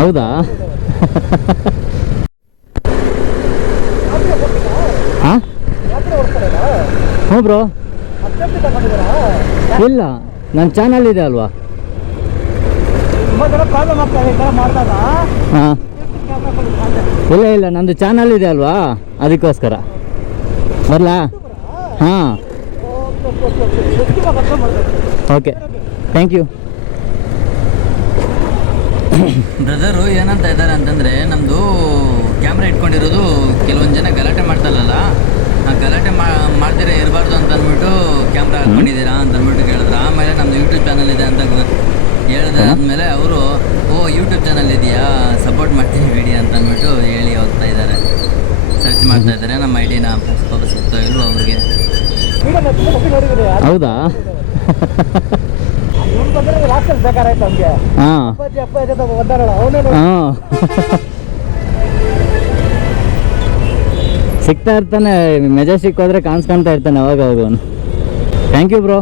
ಹೌದಾ? ಹಾಂ ಹ್ಞೂ ಬ್ರೋ. ಇಲ್ಲ, ನನ್ನ ಚಾನಲ್ ಇದೆ ಅಲ್ವಾ? ಹಾಂ, ಇಲ್ಲ ಇಲ್ಲ, ನಂದು ಚಾನಲ್ ಇದೆ ಅಲ್ವಾ, ಅದಕ್ಕೋಸ್ಕರ. ಬರಲಾ? ಹಾಂ, ಓಕೆ, ಥ್ಯಾಂಕ್ ಯು. ಬ್ರದರು ಏನಂತ ಇದ್ದಾರೆ ಅಂತಂದರೆ, ನಮ್ಮದು ಕ್ಯಾಮ್ರಾ ಇಟ್ಕೊಂಡಿರೋದು ಕೆಲವೊಂದು ಜನ ಗಲಾಟೆ ಮಾಡ್ತಾರಲ್ಲ, ಆ ಗಲಾಟೆ ಮಾಡ್ದಿರ ಇರಬಾರ್ದು ಅಂತ ಅಂದ್ಬಿಟ್ಟು ಕ್ಯಾಮ್ರಾ ಹಾಕ್ಕೊಂಡಿದ್ದೀರಾ ಅಂತ ಅಂದ್ಬಿಟ್ಟು ಕೇಳಿದ್ರು. ಆಮೇಲೆ ನಮ್ಮದು ಯೂಟ್ಯೂಬ್ ಚಾನಲ್ ಇದೆ ಅಂತ ಹೇಳಿದ್ರೆ ಆದಮೇಲೆ ಅವರು, ಓ ಯೂಟ್ಯೂಬ್ ಚಾನಲ್ ಇದೆಯಾ, ಸಪೋರ್ಟ್ ಮಾಡ್ತೀನಿ ಬಿಡಿ ಅಂತ ಅಂದ್ಬಿಟ್ಟು ಹೇಳಿ ಹೋಗ್ತಾ ಇದ್ದಾರೆ. ಸರ್ಚ್ ಮಾಡ್ತಾ ಇದ್ದಾರೆ ನಮ್ಮ ಐಡಿನ, ಪಾಪ ಸಿಗ್ತಾ ಇಲ್ವೋ ಅವ್ರಿಗೆ. ಹೌದಾ? ಹಾಂ ಹಾಂ, ಸಿಗ್ತಾ ಇರ್ತಾನೆ. ಮೆಜೆಸ್ಟಿಕ್ ಹೋದ್ರೆ ಕಾಣಿಸ್ಕೊಳ್ತಾ ಇರ್ತಾನೆ ಅವಾಗ ಅವನು. Thank you bro.